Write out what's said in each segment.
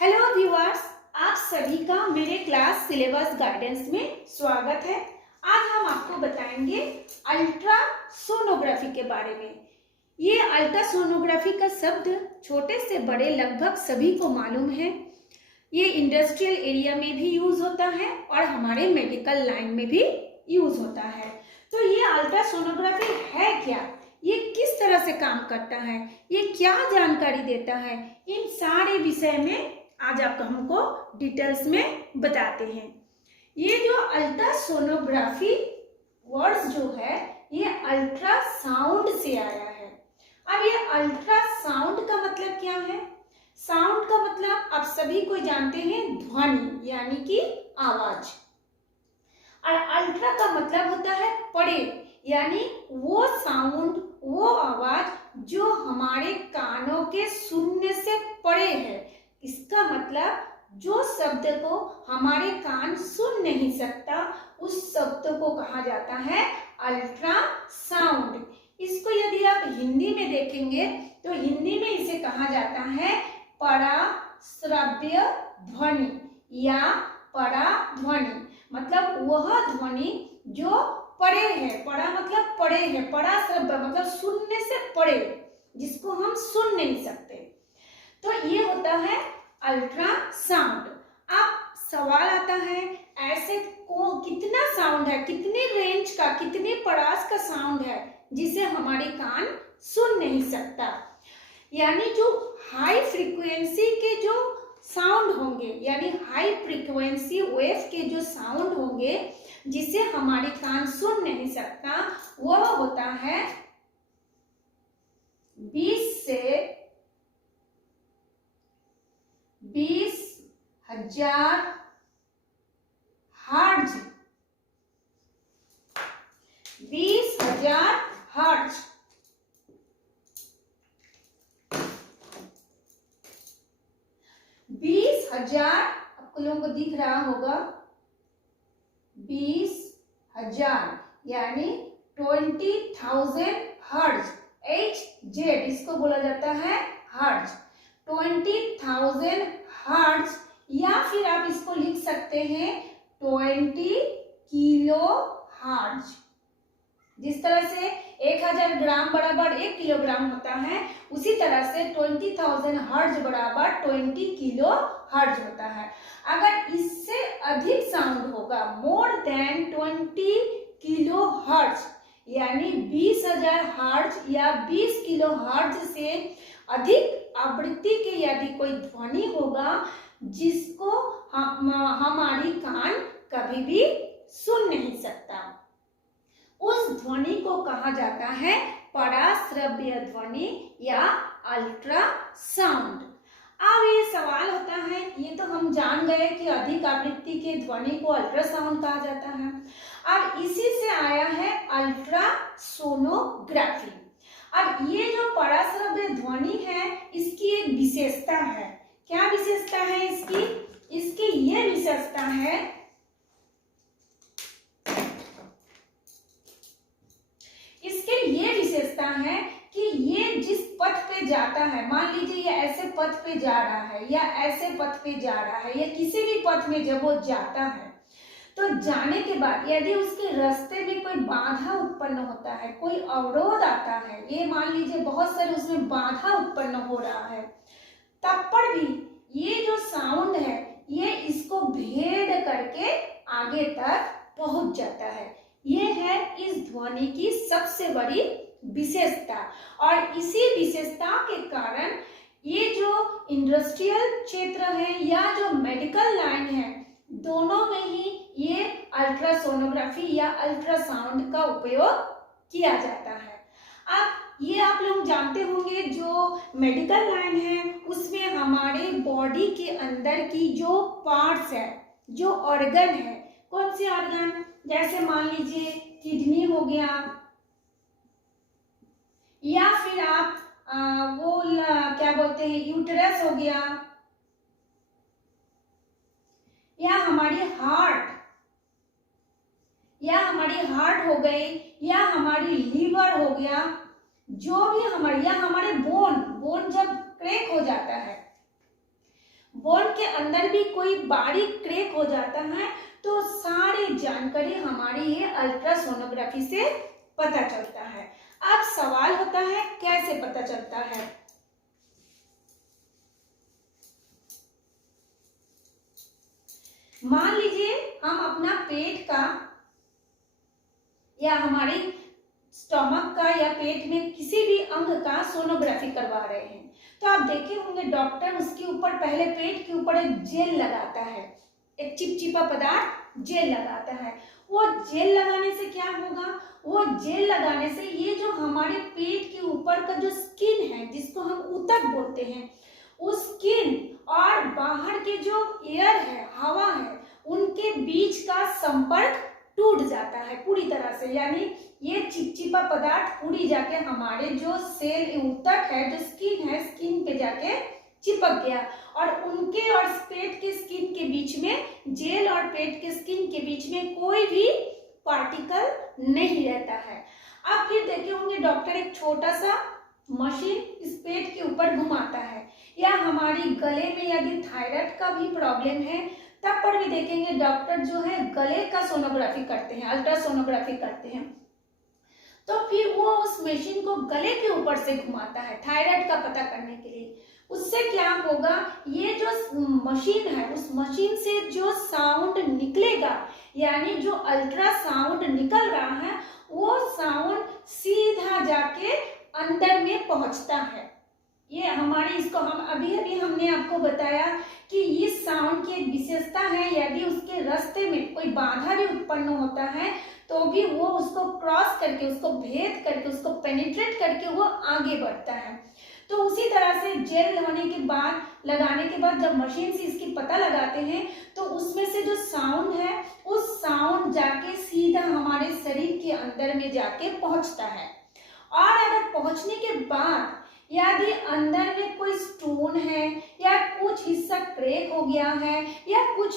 Hello viewers, आप सभी का मेरे क्लास सिलेबस गाइडेंस में स्वागत है। आज हम आपको बताएंगे अल्ट्रासोनोग्राफी के बारे में। ये अल्ट्रासोनोग्राफी का शब्द छोटे से बड़े लगभग सभी को मालूम है। ये इंडस्ट्रियल एरिया में भी यूज होता है और हमारे मेडिकल लाइन में भी यूज होता है। तो ये अल्ट्रासोनोग्राफी है क्या, ये किस तरह से काम करता है, ये क्या जानकारी देता है, इन सारे विषय में आज आप हमको डिटेल्स में बताते हैं। ये जो अल्ट्रासोनोग्राफी वर्ड्स जो है ये अल्ट्रासाउंड से आया है। अब ये अल्ट्रासाउंड का मतलब क्या है? साउंड का मतलब आप सभी को जानते हैं ध्वनि यानी कि आवाज, और अल्ट्रा का मतलब होता है परे, यानी वो साउंड, वो आवाज जो हमारे कानों के सुनने से परे है। इसका मतलब जो शब्द को हमारे कान सुन नहीं सकता उस शब्द को कहा जाता है अल्ट्रासाउंड। इसको यदि आप हिंदी में देखेंगे तो हिंदी में इसे कहा जाता है पराश्रव्य ध्वनि या पराध्वनि, मतलब वह ध्वनि जो परे है। परा मतलब परे है, पराश्रव्य मतलब सुनने से परे, जिसको हम सुन नहीं सकते। तो ये होता है अल्ट्रासाउंड। अब सवाल आता है ऐसे कितना साउंड है, कितने रेंज का, कितने परास का साउंड है जिसे हमारे कान सुन नहीं सकता। यानी जो हाई फ्रीक्वेंसी के जो साउंड होंगे, यानी हाई फ्रीक्वेंसी वेव के जो साउंड होंगे जिसे हमारे कान सुन नहीं सकता, वह होता है 20 से 20,000 हर्ट्ज। 20,000 हर्ट्ज। 20,000 आपको लोगों को दिख रहा होगा, 20,000 यानी 20,000 हर्ट्ज। HZ इसको बोला जाता है हर्ट्ज। 20,000 हर्ट्ज, या फिर आप इसको लिख सकते हैं 20 किलो हर्ट्ज। जिस तरह से 1000 ग्राम बराबर 1 किलोग्राम होता है, उसी तरह से 20,000 हर्ट्ज बराबर 20 किलो हर्ट्ज होता है। अगर इससे अधिक साउंड होगा, मोर देन 20 किलो हर्ट्ज, यानी 20,000 हर्ट्ज या 20 किलो हर्ट्ज से अधिक आवृत्ति के यदि कोई ध्वनि होगा जिसको हमारी कान कभी भी सुन नहीं सकता, उस ध्वनि को कहा जाता है पराश्रव्य ध्वनि या अल्ट्रासाउंड। अब ये सवाल होता है, ये तो हम जान गए कि अधिक आवृत्ति के ध्वनि को अल्ट्रासाउंड कहा जाता है। अब इसी से आया है अल्ट्रासोनोग्राफी। अब ये जो पराश्रव्य ध्वनि है इसकी एक विशेषता है। क्या विशेषता है इसकी? इसकी ये विशेषता है, कि ये जिस पथ पे जाता है, मान लीजिए ये ऐसे पथ पे जा रहा है या ऐसे पथ पे जा रहा है या किसी भी पथ में जब वो जाता है, तो जाने के बाद यदि उसके रास्ते में कोई बाधा उत्पन्न होता है, कोई अवरोध आता है, ये मान लीजिए बहुत सारे उसमें बाधा उत्पन्न हो रहा है, तब पर भी ये जो साउंड है ये इसको भेद करके आगे तक पहुंच जाता है। ये है इस ध्वनि की सबसे बड़ी विशेषता, और इसी विशेषता के कारण ये जो इंडस्ट्रियल क्षेत्र है या जो मेडिकल लाइन है, दोनों में ही ये अल्ट्रासोनोग्राफी या अल्ट्रासाउंड का उपयोग किया जाता है। अब ये आप लोग जानते होंगे जो मेडिकल लाइन है उसमें हमारे बॉडी के अंदर की जो पार्ट्स है, जो ऑर्गन है, कौन से ऑर्गन, जैसे मान लीजिए किडनी हो गया, या फिर आप क्या बोलते हैं यूटेरस हो गया, या हमारी हार्ट हो गई, या हमारी लीवर हो गया, जो भी हमारे, या हमारे बोन जब क्रैक हो जाता है, बोन के अंदर भी कोई बारीक क्रैक हो जाता है तो सारी जानकारी हमारी ये अल्ट्रासोनोग्राफी से पता चलता है। अब सवाल होता है कैसे पता चलता है। मान लीजिए हम अपना पेट का या हमारे स्टमक का या पेट में किसी भी अंग का सोनोग्राफी करवा रहे हैं, तो आप देखे होंगे डॉक्टर उसके ऊपर पहले पेट के ऊपर एक जेल लगाता है, एक चिपचिपा पदार्थ जेल लगाता है। वो जेल लगाने से क्या होगा, वो जेल लगाने से ये जो हमारे पेट के ऊपर का जो स्किन है जिसको हम ऊतक बोलते हैं, उस स्किन और बाहर के जो एयर है, हवा है, उनके बीच का संपर्क टूट जाता है पूरी तरह से। यानी ये चिपचिपा पदार्थ पूरी जाके हमारे जो सेल ऊतक है, जो स्किन है, स्किन पे जाके चिपक गया और उनके और पेट के स्किन के बीच में, जेल और पेट के स्किन के बीच में कोई भी पार्टिकल नहीं रहता है। अब फिर देखे होंगे डॉक्टर एक छोटा सा मशीन इस पेट के ऊपर घुमाता है, या हमारी गले में यदि थायराइड का भी प्रॉब्लम है तब पर भी देखेंगे डॉक्टर जो है गले का सोनोग्राफी करते हैं, अल्ट्रासोनोग्राफी करते हैं। तो फिर वो उस मशीन को गले के ऊपर से घुमाता है थायराइड का पता करने के लिए। उससे क्या होगा, ये जो मशीन है उस मशीन से जो साउंड निकलेगा, यानी जो अल्ट्रासाउंड निकल रहा है, वो साउंड सीधा जाके अंदर में पहुंचता है। ये हमारी, इसको हम अभी हमने आपको बताया कि इस साउंड की एक विशेषता है, यदि उसके रास्ते में कोई बाधा भी उत्पन्न होता है तो भी वो उसको क्रॉस करके, उसको भेद करके, उसको पेनिट्रेट करके वो आगे बढ़ता है। तो उसी तरह से जेल होने के बाद, लगाने के बाद जब मशीन से इसकी पता लगाते हैं तो उसमें से जो साउंड है, उस साउंड जाके सीधा हमारे शरीर के अंदर में जाके पहुंचता है। और अगर पहुंचने के बाद यदि अंदर में कोई स्टोन है या कुछ हिस्सा क्रैक हो गया है या कुछ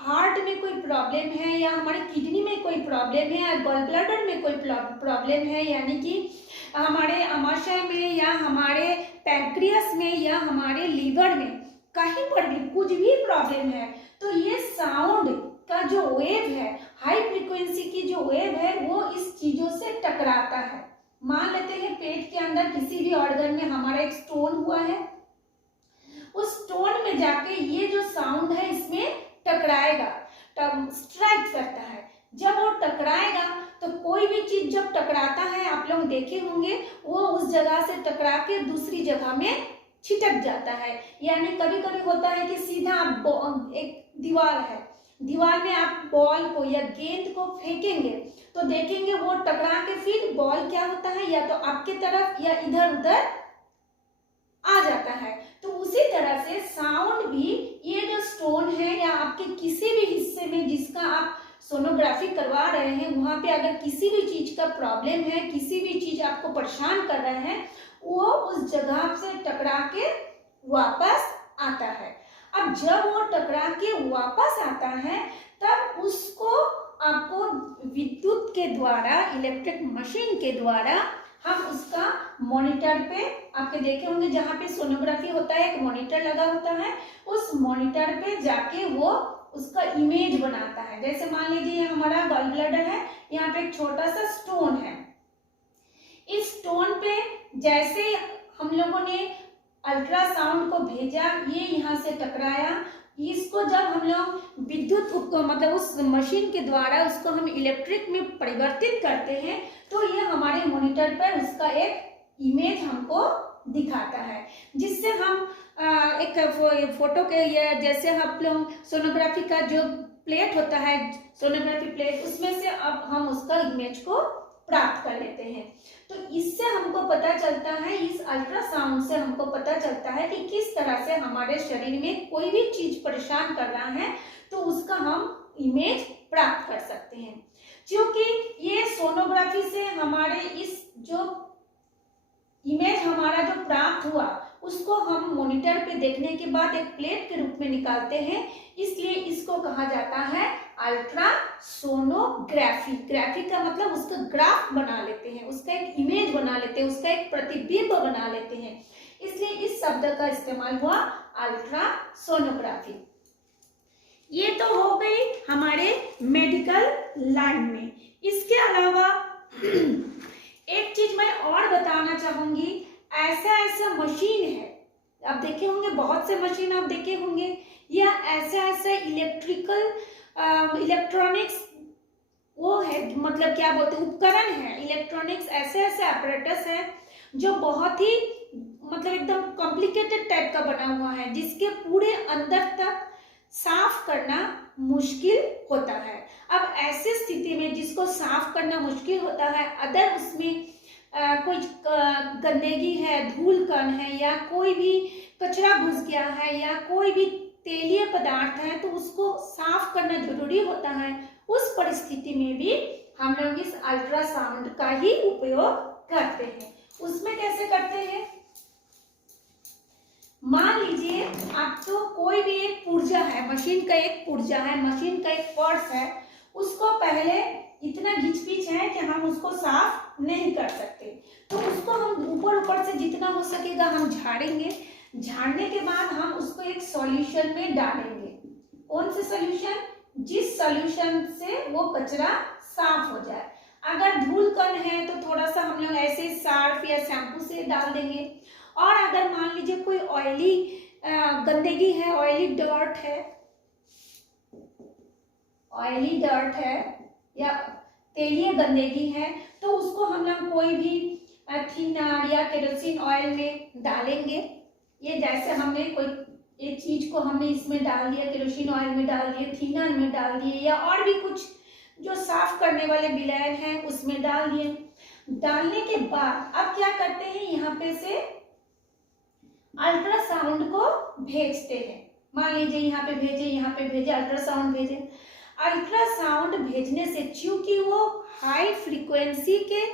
हार्ट में कोई प्रॉब्लम है या हमारे किडनी में कोई प्रॉब्लम है या गॉल ब्लैडर में कोई प्रॉब्लम है, यानी कि हमारे आमाशय में या हमारे पैंक्रियास में या हमारे लीवर में कहीं पर भी कुछ भी प्रॉब्लम है, तो ये साउंड का जो वेव है, हाई फ्रीक्वेंसी की जो वेव है, वो इस चीजों से टकराता है। मान लेते हैं पेट के अंदर किसी भी ऑर्गन में हमारा एक स्टोन हुआ है, उस स्टोन में जाके ये जो साउंड है इसमें टकराएगा, स्ट्राइक करता है। जब वो टकराएगा तो कोई भी चीज जब टकराता है, आप लोग देखे होंगे, वो उस जगह से टकरा के दूसरी जगह में छिटक जाता है। यानी कभी कभी होता है कि सीधा आप एक दीवार है, दीवार में आप बॉल को या गेंद को फेंकेंगे तो देखेंगे वो टकरा के फिर बॉल क्या होता है, या तो आपके तरफ या इधर उधर आ जाता है। तो उसी तरह से साउंड भी, ये जो स्टोन है या आपके किसी भी हिस्से में जिसका आप सोनोग्राफी करवा रहे हैं, वहां पे अगर किसी भी चीज का प्रॉब्लम है, किसी भी चीज आपको परेशान कर रहा है, वो उस जगह से टकरा के वापस आता है। अब जब वो टकरा के वापस आता है तब उसको आपको विद्युत के द्वारा, इलेक्ट्रिक मशीन के द्वारा हम उसका मॉनिटर पे, आपके देखे होंगे जहाँ पे सोनोग्राफी होता है एक मॉनिटर लगा होता है, उस मॉनिटर पे जाके वो उसका इमेज बनाता है। जैसे मान लीजिए हमारा गॉल ब्लैडर है, यहाँ पे एक छोटा सा स्टोन है, इस स्टोन पे जैसे हम लोगों ने अल्ट्रासाउंड को भेजा, ये यहाँ से टकराया, इसको जब हम लोग विद्युत मतलब उस मशीन के द्वारा उसको हम इलेक्ट्रिक में परिवर्तित करते हैं तो ये हमारे मॉनिटर पर उसका एक इमेज हमको दिखाता है, जिससे हम एक फोटो के, या जैसे हम लोग सोनोग्राफी का जो प्लेट होता है, सोनोग्राफी प्लेट, उसमें से अब हम उसका इमेज को प्राप्त कर लेते हैं। तो इससे हमको पता चलता है, इस अल्ट्रासाउंड से हमको पता चलता है कि किस तरह से हमारे शरीर में कोई भी चीज परेशान कर रहा है तो उसका हम इमेज प्राप्त कर सकते हैं। क्योंकि ये सोनोग्राफी से हमारे इस जो इमेज हमारा जो प्राप्त हुआ उसको हम मॉनिटर पे देखने के बाद एक प्लेट के रूप में निकालते हैं, इसलिए इसको कहा जाता है अल्ट्रासोनोग्राफी। ग्राफी का मतलब उसका ग्राफ बना लेते हैं, उसका एक इमेज बना लेते हैं, उसका एक प्रतिबिंब बना लेते हैं। इसलिए इस शब्द का इस्तेमाल हुआ अल्ट्रासोनोग्राफी। ये तो हो गई हमारे मेडिकल लाइन में। इसके अलावा एक चीज मैं और बताना चाहूंगी, ऐसा मशीन है, आप देखे होंगे बहुत से मशीन आप देखे होंगे, या ऐसा इलेक्ट्रॉनिक्स वो है, मतलब क्या बोलते हैं, उपकरण है, इलेक्ट्रॉनिक्स ऐसे अपरेटस है जो बहुत ही मतलब एकदम कॉम्प्लिकेटेड टाइप का बना हुआ है, जिसके पूरे अंदर तक साफ करना मुश्किल होता है। अब ऐसी स्थिति में जिसको साफ करना मुश्किल होता है, अगर उसमें कोई गंदगी है, धूल कण है, या कोई भी कचरा घुस गया है, या कोई भी तेलीय पदार्थ है, तो उसको साफ करना जरूरी होता है। उस परिस्थिति में भी हम लोग इस अल्ट्रासाउंड का ही उपयोग करते हैं। उसमें कैसे करते हैं, मान लीजिए आप तो कोई भी एक पुर्जा है, मशीन का एक पुर्जा है, मशीन का एक पर्स है, उसको पहले इतना घिच पिच है कि हम उसको साफ नहीं कर सकते, तो उसको हम ऊपर से जितना हो सकेगा हम झाड़ेंगे। झाड़ने के बाद हम उसको एक सॉल्यूशन में डालेंगे। कौन से सॉल्यूशन, जिस सॉल्यूशन से वो कचरा साफ हो जाए। अगर धूल कण है तो थोड़ा सा हम लोग ऐसे सर्फ या शैम्पू से डाल देंगे। और अगर मान लीजिए कोई ऑयली गंदगी है, ऑयली डर्ट है या तेलीय गंदगी है, तो उसको हम लोग कोई भी थिनर या केरोसिन ऑयल में डालेंगे। ये जैसे हमने कोई एक चीज को हमने इसमें डाल दिया, केरोसिन ऑयल में डाल दिए, थिनर में डाल दिए, या और भी कुछ जो साफ करने वाले विलायन हैं उसमें डाल दिए। डालने के बाद अब क्या करते हैं, यहाँ पे से अल्ट्रासाउंड को भेजते हैं। मान लीजिए यहाँ पे भेजे, अल्ट्रासाउंड भेजे। अल्ट्रासाउंड भेजने से, चूंकि वो हाई फ्रीक्वेंसी के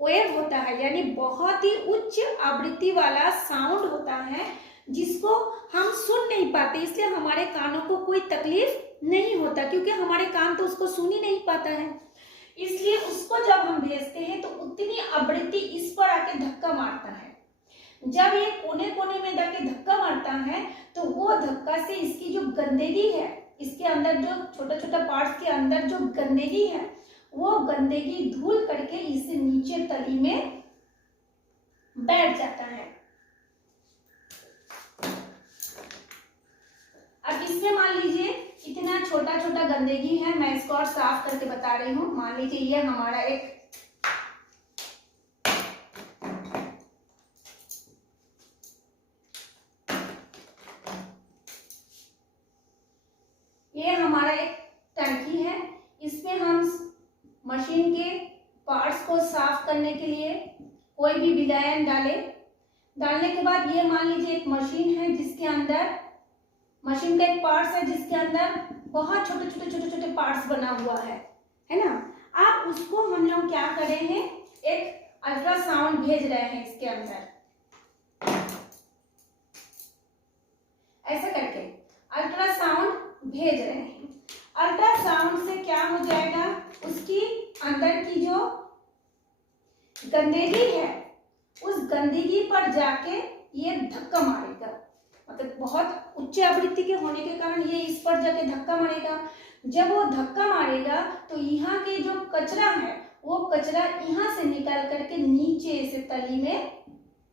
वेव होता है, यानी बहुत ही उच्च आवृत्ति वाला साउंड होता है, जिसको हम सुन नहीं पाते, इसलिए हमारे कानों को कोई तकलीफ नहीं होता, क्योंकि हमारे कान तो उसको सुन ही नहीं पाता है। इसलिए उसको जब हम भेजते हैं तो उतनी आवृत्ति इस पर आके धक्का मारता है। जब ये कोने कोने में जाके धक्का मारता है, तो वो धक्का से इसकी जो गंदगी है, इसके अंदर जो छोटा छोटा पार्ट्स के अंदर जो गंदगी है, वो गंदगी धूल करके इसे नीचे तली में बैठ जाता है। अब इसमें मान लीजिए इतना छोटा छोटा गंदगी है, मैं इसको और साफ करके बता रही हूँ। मान लीजिए ये हमारा एक टंकी है, इसमें हम मशीन के पार्ट्स को साफ करने के लिए कोई भी विलायन डालने के बाद ये मान लीजिए एक मशीन है, जिसके अंदर मशीन का एक पार्ट्स है, जिसके अंदर बहुत छोटे पार्ट्स बना हुआ है ना। अब उसको हम लोग क्या कर रहे हैं, एक अल्ट्रासाउंड भेज रहे हैं इसके अंदर, ऐसा करके अल्ट्रासाउंड भेज रहे हैं। अल्ट्रासाउंड से क्या हो जाएगा, उसकी अंदर की जो गंदगी है, उस गंदगी पर जाके ये धक्का मारेगा, मतलब बहुत उच्च आवृत्ति के होने के कारण ये इस पर जाके धक्का मारेगा। जब वो धक्का मारेगा तो यहाँ के जो कचरा है, वो कचरा यहाँ से निकाल करके नीचे से तली में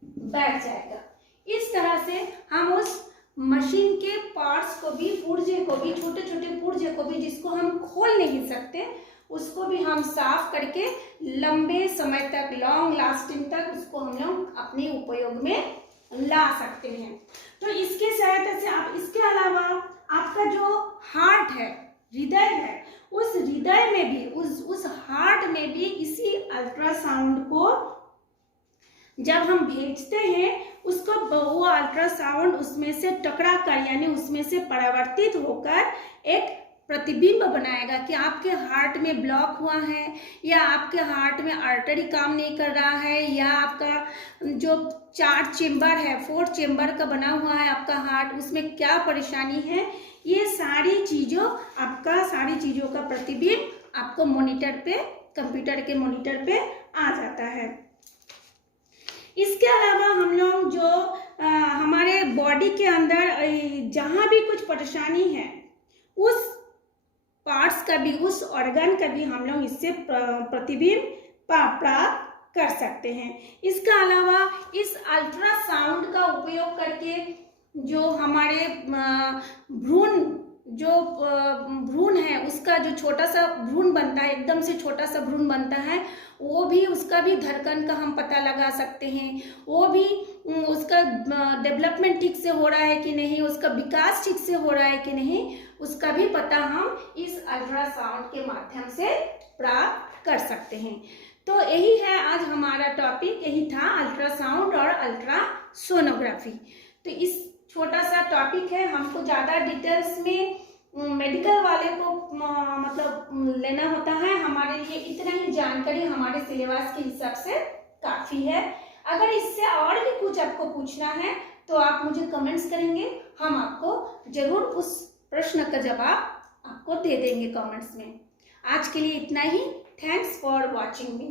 बैठ जाएगा। इस तरह से हम उस मशीन के पार्ट्स को भी, पुर्जे को भी, छोटे छोटे पुर्जे को भी, जिसको हम खोल नहीं सकते, उसको भी हम साफ करके लंबे समय तक, लॉन्ग लास्टिंग तक उसको हम लोग अपने उपयोग में ला सकते हैं। तो इसके सहायता से आप, इसके अलावा आपका जो हार्ट है, हृदय है, उस हृदय में भी, उस हार्ट में भी इसी अल्ट्रासाउंड को जब हम भेजते हैं, उसको वो अल्ट्रासाउंड उसमें से टकरा कर, यानी उसमें से परावर्तित होकर एक प्रतिबिंब बनाएगा कि आपके हार्ट में ब्लॉक हुआ है, या आपके हार्ट में आर्टरी काम नहीं कर रहा है, या आपका जो 4 चेम्बर है, 4 चेम्बर का बना हुआ है आपका हार्ट, उसमें क्या परेशानी है। ये सारी चीज़ों का प्रतिबिंब आपको मॉनिटर पे, कंप्यूटर के मॉनिटर पे आ जाता है। इसके अलावा हम लोग जो हमारे बॉडी के अंदर जहाँ भी कुछ परेशानी है उस पार्ट्स का भी, उस ऑर्गन का भी हम लोग इससे प्रतिबिंब प्राप्त कर सकते हैं। इसका अलावा इस अल्ट्रासाउंड का उपयोग करके जो हमारे भ्रूण है उसका जो छोटा सा भ्रूण बनता है, एकदम से छोटा सा भ्रूण बनता है, वो भी उसका भी धड़कन का हम पता लगा सकते हैं। वो भी उसका डेवलपमेंट ठीक से हो रहा है कि नहीं, उसका विकास ठीक से हो रहा है कि नहीं, उसका भी पता हम इस अल्ट्रासाउंड के माध्यम से प्राप्त कर सकते हैं। तो यही है आज हमारा टॉपिक, यही था अल्ट्रासाउंड और अल्ट्रासोनोग्राफी। तो इस छोटा सा टॉपिक है, हमको ज़्यादा डिटेल्स में मेडिकल वाले को मतलब लेना होता है। हमारे लिए इतना ही जानकारी हमारे सिलेबस के हिसाब से काफ़ी है। अगर इससे और भी कुछ आपको पूछना है तो आप मुझे कमेंट्स करेंगे, हम आपको जरूर उस प्रश्न का जवाब आपको दे देंगे कमेंट्स में। आज के लिए इतना ही। Thanks for watching me.